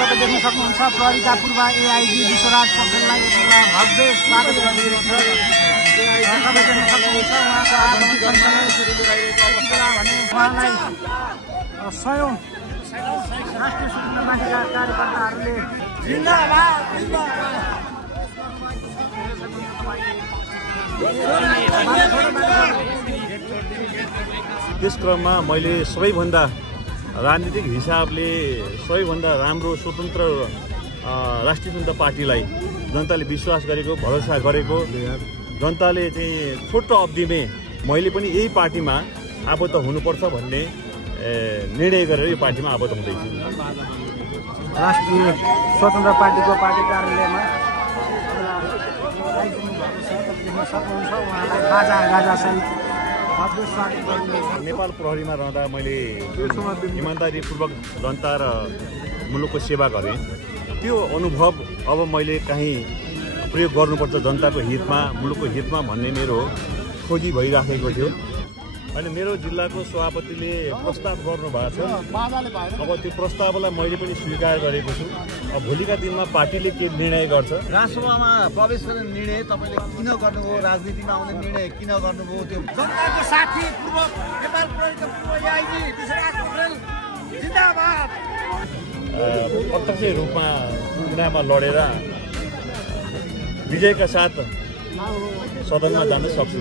तपाईँ देख्न सक्नुहुन्छ प्रहरीका पूर्व एआइजी विश्वराज पोखरेललाई भव्य स्वागत गरिएको छ। तपाईँ देख्न सक्नुहुन्छ उहाँको आगमन भने उहाँलाई सयौं राष्ट्रिय स्वतन्त्र पार्टीका कार्यकर्ताहरूले जिन्दाबाद त्यस क्रममा मैले सबैभन्दा राजनीतिक हिसाबले सबैभन्दा राम्रो स्वतन्त्र राष्ट्रिय स्वतन्त्र पार्टीलाई जनताले विश्वास गरेको, भरोसा गरेको, जनताले चाहिँ छोटो अवधिमै मैले पनि यही पार्टीमा आबद्ध हुनुपर्छ भन्ने निर्णय गरेर यो पार्टीमा आबद्ध हुँदैछु। राष्ट्रिय स्वतन्त्र पार्टीको पार्टी कार्यालयमा सक्नुहुन्छ उहाँलाई गाजासहित भव्य स्वागत गरिएको छ। नेपाल प्रहरीमा रहँदा मैले इमान्दारीपूर्वक जनता र मुलुकको सेवा गरेँ। त्यो अनुभव अब मैले कहीँ प्रयोग गर्नुपर्छ जनताको हितमा, मुलुकको हितमा भन्ने मेरो खोजी भइराखेको थियो। अनि मेरो जिल्लाको सभापतिले प्रस्ताव गर्नुभएको छ। अब त्यो प्रस्तावलाई मैले पनि स्वीकार गरेको छु। अब भोलिका दिनमा पार्टीले के निर्णय गर्छ। राष्ट्रसभामा प्रवेश गर्ने निर्णय तपाईँले किन गर्नुभयो, राजनीतिमा आउने निर्णय किन गर्नुभयो, त्यो जनताको साथी पूर्व नेपाल प्रहरीका पूर्व एआइजी विश्वराज पोखरेल जिन्दाबाद प्रत्यक्ष रूपमा चुनावमा लडेर विजयका साथ सदनमा जान सक्छु।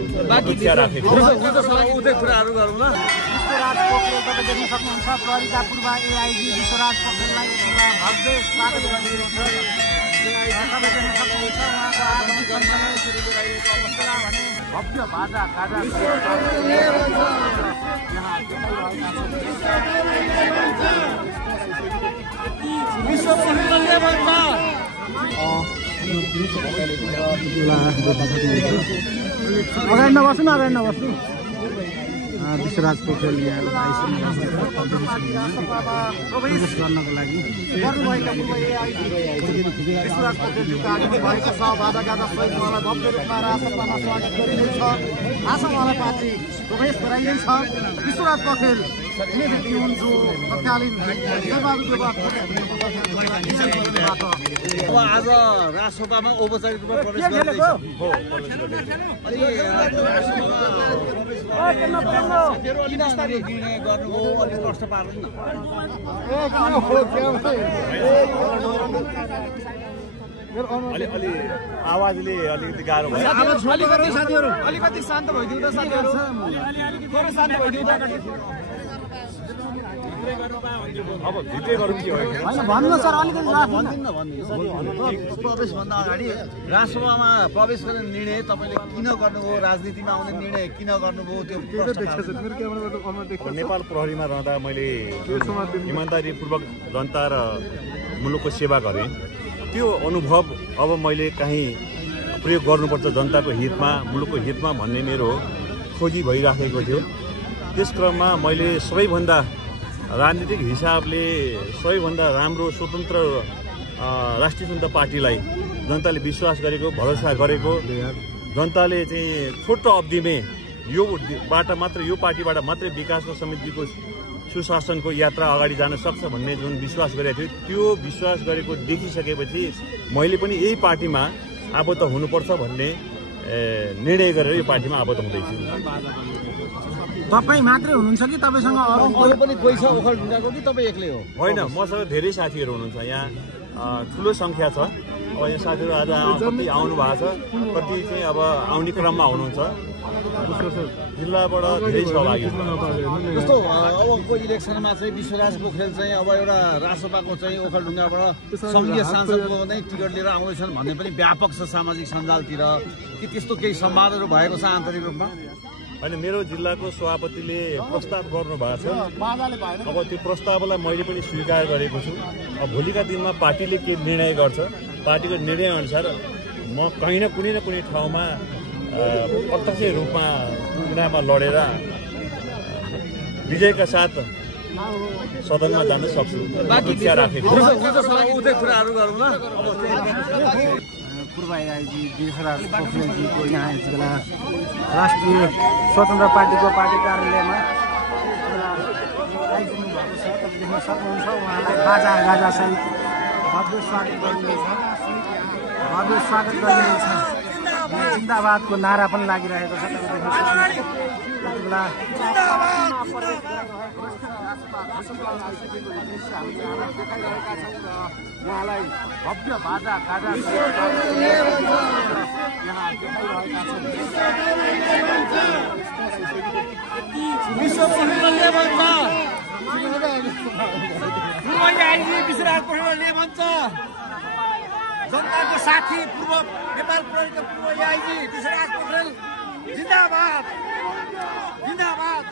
इच्छा राखेको कुराहरू गरौँ न। विश्वराज पोखरेल तपाईँ देख्न सक्नुहुन्छ प्रहरीका पूर्व एआइजी विश्वराज पोखरेललाई भव्य स्वागत गरिएको छ। तपाईँ देख्न सक्नुहुन्छ उहाँको आगमन भने भव्य बाजा गाजा अगाडि नबस्नु विश्वराज पोखरेल प्रवेश गर्नको लागि विश्वराज पोखरेलका भएको छ। बाजा गाजा सहित उहाँलाई भव्य रूपमा राजसभामा स्वागत गरिँदैछ। आज उहाँलाई पार्टी प्रवेश गराइँदैछ। विश्वराज पोखरेल हुने व्यक्ति हुन् जो तत्कालीन अब आज राजसभामा औपचारिक रूपमा प्रवेश गर्दैछ। निर्णय गर्नुभयो अलिक प्रश्न पार्नु न। अलि आवाजले अलिकति गाह्रो भयो। अलिकति शान्त भइदिउँ त साथीहरू। अब भित्रै गरौँ कि भन्नु सर अलिकति प्रवेशभन्दा अगाडि राष्ट्रसभामा प्रवेश गर्ने निर्णय तपाईँले किन गर्नुभयो, राजनीतिमा आउने निर्णय किन गर्नुभयो, त्यो नेपाल प्रहरीमा रहँदा मैले इमान्दारीपूर्वक जनता र मुलुकको सेवा गरेँ। त्यो अनुभव अब मैले कहीँ प्रयोग गर्नुपर्छ जनताको हितमा, मुलुकको हितमा भन्ने मेरो खोजी भइराखेको थियो। त्यस क्रममा मैले सबैभन्दा राजनीतिक हिसाबले सबैभन्दा राम्रो स्वतन्त्र राष्ट्रिय स्वतन्त्र पार्टीलाई जनताले विश्वास गरेको, भरोसा गरेको, जनताले चाहिँ छोटो अवधिमै यो पार्टीबाट मात्रै विकास र समृद्धिको सुशासनको यात्रा अगाडि जान सक्छ भन्ने जुन विश्वास गरेको थियो, त्यो विश्वास गरेको देखिसकेपछि मैले पनि यही पार्टीमा आबद्ध हुनुपर्छ भन्ने निर्णय गरेर यो पार्टीमा आबद्ध हुँदैछु। तपाईँ मात्रै हुनुहुन्छ कि तपाईँसँग अरू पनि कोही छ ओखलढुङ्गाको कि तपाईँ एक्लै हो? होइन, मसँग धेरै साथीहरू हुनुहुन्छ। यहाँ ठुलो सङ्ख्या छ। अब यहाँ साथीहरू आज कति आउनु भएको छ, कति चाहिँ अब आउने क्रममा हुनुहुन्छ। जिल्लाबाट धेरै सहभागी जस्तो अबको इलेक्सनमा चाहिँ विश्वराज पोखरेल चाहिँ अब एउटा राजसभाको चाहिँ ओखलढुङ्गाबाट सङ्घीय सांसदको नै टिकट लिएर आउँदैछन् भन्ने पनि व्यापक छ सामाजिक सञ्जालतिर। के त्यस्तो केही संवादहरू भएको छ आन्तरिक रूपमा? होइन, मेरो जिल्लाको सभापतिले प्रस्ताव गर्नुभएको छ। अब त्यो प्रस्तावलाई मैले पनि स्वीकार गरेको छु। अब भोलिका दिनमा पार्टीले के निर्णय गर्छ, पार्टीको निर्णयअनुसार म कहीँ न कुनै ठाउँमा प्रत्यक्ष रूपमा चुनावमा लडेर विजयका साथ सदनमा जान सक्छु। इच्छा राखेको कुराहरू गरौँ न। पूर्व एआइजी विश्वराज पोखरेलजीको यहाँ यति बेला राष्ट्रिय स्वतन्त्र पार्टीको पार्टी कार्यालयमा आइपुग्नु भएको छ। तपाईँ देख्न सक्नुहुन्छ उहाँलाई गाजासहित भव्य स्वागत गरिँदैछ। भव्य स्वागत गरिँदैछ। जिन्दाबादको नारा पनि लागिरहेको छ। उहाँलाई भव्य बाजा गाजा यहाँ देखाइरहेका छन्। विश्वराज पोखरेल भन्छ जनताको साथी पूर्व नेपाल प्रहरीका पूर्व एआइजी विश्वराज पोखरेल जिन्दाबाद जिन्दाबाद।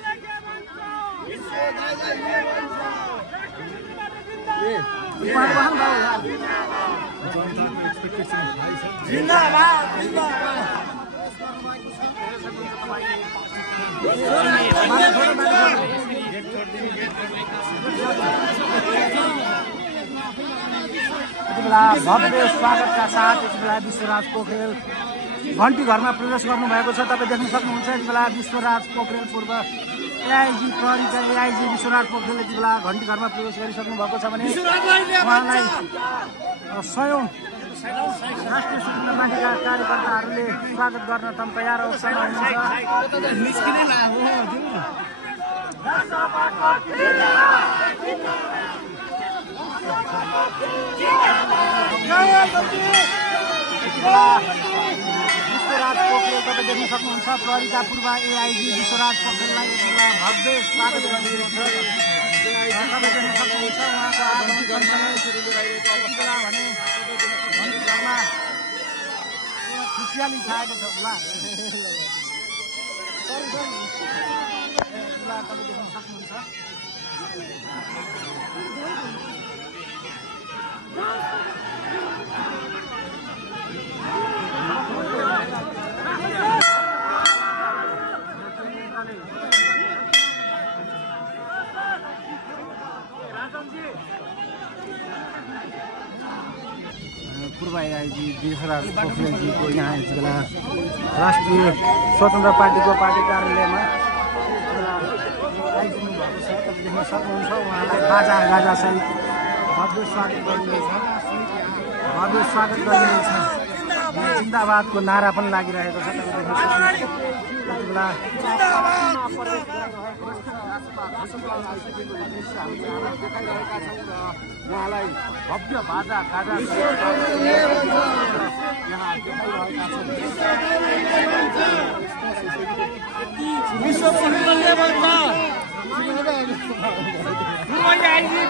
भव्य स्वागतका साथ यति बेला विश्वराज पोखरेल घन्टी घरमा प्रवेश गर्नुभएको छ। तपाईँ देख्न सक्नुहुन्छ यति बेला विश्वराज पोखरेल पूर्व एआइजी प्रहरीका एआइजी विश्वराज पोखरेल यति बेला घन्टी घरमा प्रवेश गरिसक्नु भएको छ भने उहाँलाई सयौं राष्ट्रिय स्वतन्त्र पार्टीका कार्यकर्ताहरूले स्वागत गर्न तम तयार अवस्थामा हुनुहुन्छ। विश्वराज पोखरेल तपाईँ देख्न सक्नुहुन्छ प्रहरीका पूर्व एआइजी विश्वराज पोखरेललाई यति बेला भव्य स्वागत गरिएको छ। तपाईँ देख्न सक्नुहुन्छ उहाँको आगमन भने घरमा खुसियाली छाएको छ। तपाईँ देख्न सक्नुहुन्छ पूर्व एआइजी विश्वराज पोखरेलजीको यहाँ यति बेला राष्ट्रिय स्वतन्त्र पार्टीको पार्टी कार्यालयमा आइपुग्नु भएको छ। तपाईँ देख्न सक्नुहुन्छ उहाँलाई बाजा गाजासहित भव्य स्वागत गरिँदैछ। भव्य स्वागत गरिँदैछ। जिन्दाबादको नारा पनि लागिरहेको छ। तपाईँ देख्न सक्नुहुन्छ यति बेला उहाँलाई भव्य बाजा गाजा यहाँ देखाइरहेका छन्।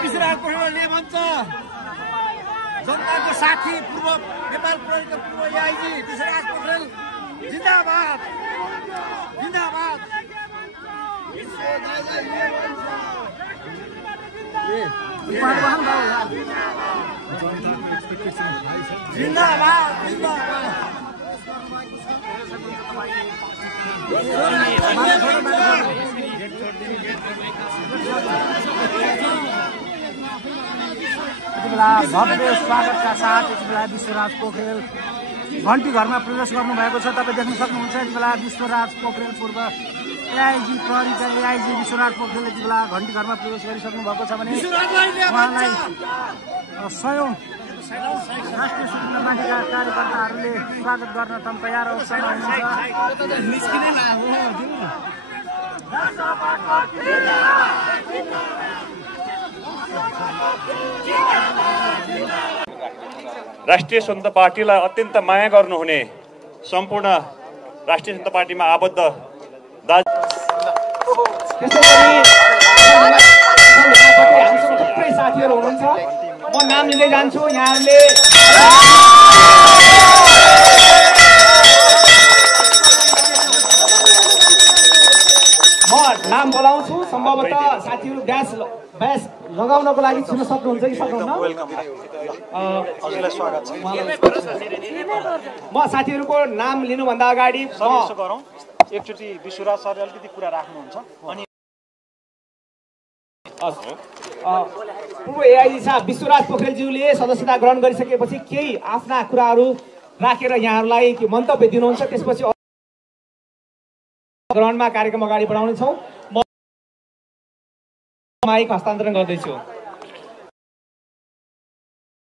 विश्वराज पोखरेलले भन्छ जनताको साथी पूर्व नेपाल प्रहरीका पूर्व एआइजी विश्वराज पोखरेल जिन्दाबाद जिन्दाबाद। जिन्दाबाद यति बेला भव्य स्वागतका साथ यति बेला विश्वराज पोखरेल घन्टी घरमा प्रवेश गर्नुभएको छ। तपाईँ देख्न सक्नुहुन्छ यति बेला विश्वराज पोखरेल पूर्व एआइजी प्रहरीका एआइजी विश्वराज पोखरेल यति बेला घन्टी घरमा प्रवेश गरिसक्नु भएको छ भने उहाँलाई सयौं राष्ट्रिय स्वतन्त्र पार्टीका कार्यकर्ताहरूले स्वागत गर्न तम तयार अवस्थामा हुनुहुन्छ। राष्ट्रिय स्वतन्त्र पार्टीलाई अत्यन्त माया गर्नुहुने सम्पूर्ण राष्ट्रिय स्वतन्त्र पार्टीमा आबद्ध थुप्रै साथीहरू हुनुहुन्छ। म नाम लिँदै जान्छु। यहाँहरूले म नाम बोलाउँछु। सम्भवतः साथीहरू ब्यास लगाउनको लागि छुन सक्नुहुन्छ कि सक्नुहुन्न? म साथीहरूको नाम लिनुभन्दा अगाडि एकचोटि विश्वराज सरले अलिकति कुरा राख्नुहुन्छ। अनि पूर्व एआइजी साहब विश्वराज पोखरेलज्यूले सदस्यता ग्रहण गरिसकेपछि केही आफ्ना कुराहरू राखेर यहाँहरूलाई मन्तव्य दिनुहुन्छ। त्यसपछि ग्रहणमा कार्यक्रम अगाडि बढाउनेछौँ। म माइक हस्तान्तरण गर्दैछु।